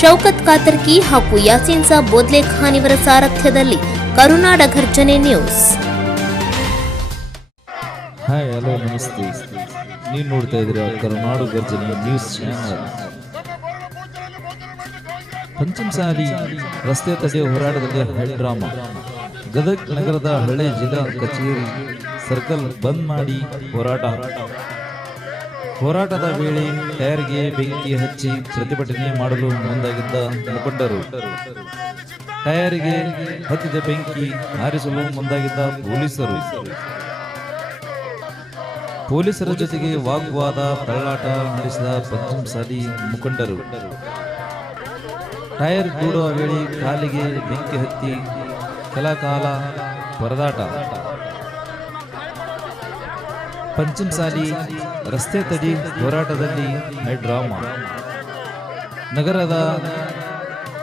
ಶೌಕತ್ ಕಾತರ್ಕಿ ಹಾಗೂ ಯಾಸೀನ್ ಸಾಬ್ ಬೋದ್ಲೆ ಖಾನ್ ಇವರ ಸಾರಥ್ಯದಲ್ಲಿ Karunada Gharjane news. Hi, hello, ನಮಸ್ತೆ. ನೀವು ನೋಡ್ತಾ ಇದ್ದೀರಾ ಕರುನಾಡು ಗರ್ಜನೆ ನ್ಯೂಸ್ ಚಾನಲ್? ಪಂಚಮಸಾಲಿ ರಸ್ತೆ ತಡೆ ಹೋರಾಟದಲ್ಲಿ ಹಳೆ ಡ್ರಾಮಾ. ಗದಗ್ ನಗರದ ಹಳೆ ಜಿಲ್ಲಾ ಕಚೇರಿ ಸರ್ಕಲ್ ಬಂದ್ ಮಾಡಿ ಹೋರಾಟ. ಹೋರಾಟದ ವೇಳೆ ಟೈರ್ಗೆ ಬೆಂಕಿ ಹಚ್ಚಿ ಪ್ರತಿಭಟನೆ ಮಾಡಲು ಮುಂದಾಗಿದ್ದ ಮುಖಂಡರು. ಟೈರ್ಗೆ ಹತ್ತಿದ ಬೆಂಕಿ ಹಾರಿಸಲು ಮುಂದಾಗಿದ್ದ ಪೊಲೀಸರು. ಪೊಲೀಸರ ಜೊತೆಗೆ ವಾಗ್ವಾದ ತಳ್ಳಾಟ ನಡೆಸಿದ ಪಂಚಮಸಾಲಿ ಮುಖಂಡರು. ಟೈರ್ ಕೂಡುವ ವೇಳೆ ಕಾಲಿಗೆ ಬೆಂಕಿ ಹತ್ತಿ ಕೆಲ ಕಾಲ ಪರದಾಟ. ಪಂಚಮಸಾಲಿ ರಸ್ತೆ ತಡಿ ಹೋರಾಟದಲ್ಲಿ ಡ್ರಾಮಾ ನಗರದ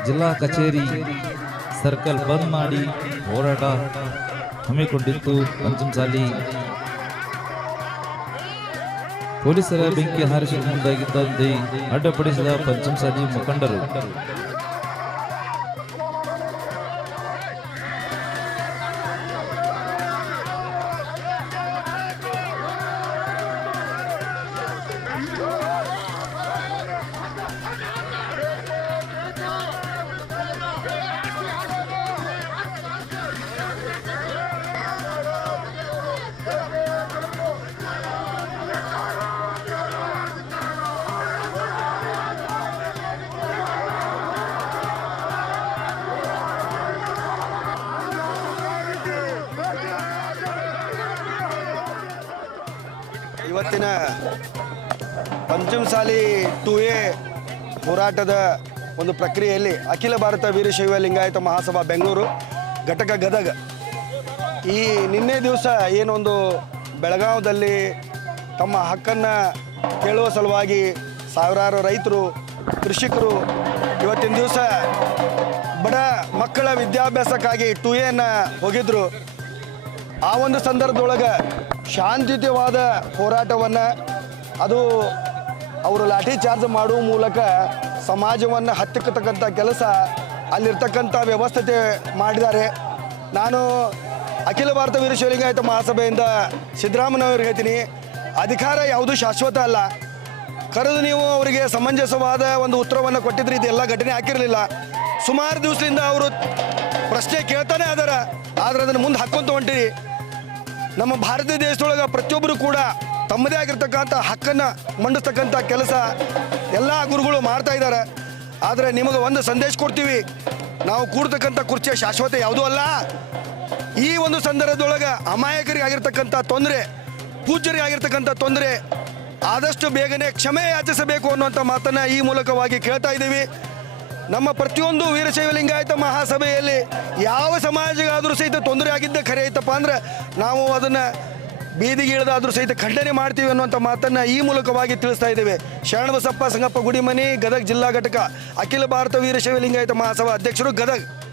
ಜಿಲ್ಲಾ ಕಚೇರಿ ಸರ್ಕಲ್ ಬಂದ್ ಮಾಡಿ ಹೋರಾಟ ಹಮ್ಮಿಕೊಂಡಿತ್ತು ಪಂಚಮಸಾಲಿ ಪೊಲೀಸರ ಬೆಂಕಿ ಹಾರಿಸಲು ಮುಂದಾಗಿದ್ದಂತೆ ಅಡ್ಡಪಡಿಸಿದ ಪಂಚಮಸಾಲಿ ಮುಖಂಡರು. ಇವತ್ತಿನ ಪಂಚಮಸಾಲಿ ಟು ಎ ಹೋರಾಟದ ಒಂದು ಪ್ರಕ್ರಿಯೆಯಲ್ಲಿ ಅಖಿಲ ಭಾರತ ವೀರಶೈವ ಲಿಂಗಾಯತ ಮಹಾಸಭಾ ಬೆಂಗಳೂರು ಘಟಕ ಗದಗ. ಈ ನಿನ್ನೆ ದಿವಸ ಏನೊಂದು ಬೆಳಗಾವದಲ್ಲಿ ತಮ್ಮ ಹಕ್ಕನ್ನು ಕೇಳುವ ಸಲುವಾಗಿ ಸಾವಿರಾರು ರೈತರು, ಕೃಷಿಕರು ಇವತ್ತಿನ ದಿವಸ ಬಡ ಮಕ್ಕಳ ವಿದ್ಯಾಭ್ಯಾಸಕ್ಕಾಗಿ ಟು ಎನ ಹೋಗಿದ್ರು. ಆ ಒಂದು ಸಂದರ್ಭದೊಳಗೆ ಶಾಂತಿಯುತವಾದ ಹೋರಾಟವನ್ನು ಅದು ಅವರು ಲಾಠಿ ಚಾರ್ಜ್ ಮಾಡುವ ಮೂಲಕ ಸಮಾಜವನ್ನು ಹತ್ತಿಕ್ಕತಕ್ಕಂಥ ಕೆಲಸ ಅಲ್ಲಿರ್ತಕ್ಕಂಥ ವ್ಯವಸ್ಥೆ ಮಾಡಿದ್ದಾರೆ. ನಾನು ಅಖಿಲ ಭಾರತ ವೀರಶೈವ ಲಿಂಗಾಯತ ಮಹಾಸಭೆಯಿಂದ ಸಿದ್ದರಾಮಯ್ಯವ್ರಿಗೆ ಹೇಳ್ತೀನಿ, ಅಧಿಕಾರ ಯಾವುದೂ ಶಾಶ್ವತ ಅಲ್ಲ. ಕರೆದು ನೀವು ಅವರಿಗೆ ಸಮಂಜಸವಾದ ಒಂದು ಉತ್ತರವನ್ನು ಕೊಟ್ಟಿದ್ರೆ ಇದೆಲ್ಲ ಘಟನೆ ಹಾಕಿರಲಿಲ್ಲ. ಸುಮಾರು ದಿವಸದಿಂದ ಅವರು ಪ್ರಶ್ನೆ ಕೇಳ್ತಾನೆ ಅದರ, ಆದರೆ ಅದನ್ನು ಮುಂದೆ ಹಾಕ್ಕೊಂತ ಹೊಂಟಿರಿ. ನಮ್ಮ ಭಾರತ ದೇಶದೊಳಗೆ ಪ್ರತಿಯೊಬ್ಬರು ಕೂಡ ತಮ್ಮದೇ ಆಗಿರ್ತಕ್ಕಂಥ ಹಕ್ಕನ್ನು ಮಂಡಿಸ್ತಕ್ಕಂಥ ಕೆಲಸ ಎಲ್ಲ ಗುರುಗಳು ಮಾಡ್ತಾ ಇದ್ದಾರೆ. ಆದರೆ ನಿಮಗೆ ಒಂದು ಸಂದೇಶ ಕೊಡ್ತೀವಿ. ನಾವು ಕೂಡ್ತಕ್ಕಂಥ ಕುರ್ಚಿಯ ಶಾಶ್ವತ ಯಾವುದೂ ಅಲ್ಲ. ಈ ಒಂದು ಸಂದರ್ಭದೊಳಗೆ ಅಮಾಯಕರಿಗೆ ಆಗಿರ್ತಕ್ಕಂಥ ತೊಂದರೆ ಪೂಜ್ಯರಿಗೆ ಆಗಿರ್ತಕ್ಕಂಥ ತೊಂದರೆ ಆದಷ್ಟು ಬೇಗನೆ ಕ್ಷಮೆ ಯಾಚಿಸಬೇಕು ಅನ್ನುವಂಥ ಮಾತನ್ನು ಈ ಮೂಲಕವಾಗಿ ಕೇಳ್ತಾ ಇದ್ದೀವಿ. ನಮ್ಮ ಪ್ರತಿಯೊಂದು ವೀರಶೈವ ಲಿಂಗಾಯತ ಮಹಾಸಭೆಯಲ್ಲಿ ಯಾವ ಸಮಾಜಗಾದರೂ ಸಹಿತ ತೊಂದರೆ ಆಗಿದ್ದ ಖರೆ ಐತಪ್ಪ ಅಂದ್ರೆ ನಾವು ಅದನ್ನು ಬೀದಿಗೆ ಇಳಿದಾದ್ರೂ ಸಹಿತ ಖಂಡನೆ ಮಾಡ್ತೀವಿ ಅನ್ನುವಂಥ ಮಾತನ್ನು ಈ ಮೂಲಕವಾಗಿ ತಿಳಿಸ್ತಾ ಇದ್ದೇವೆ. ಶರಣಬಸಪ್ಪ ಸಂಗಪ್ಪ ಗುಡಿಮನಿ, ಗದಗ ಜಿಲ್ಲಾ ಘಟಕ, ಅಖಿಲ ಭಾರತ ವೀರಶೈವ ಲಿಂಗಾಯತ ಮಹಾಸಭಾ ಅಧ್ಯಕ್ಷರು ಗದಗ್.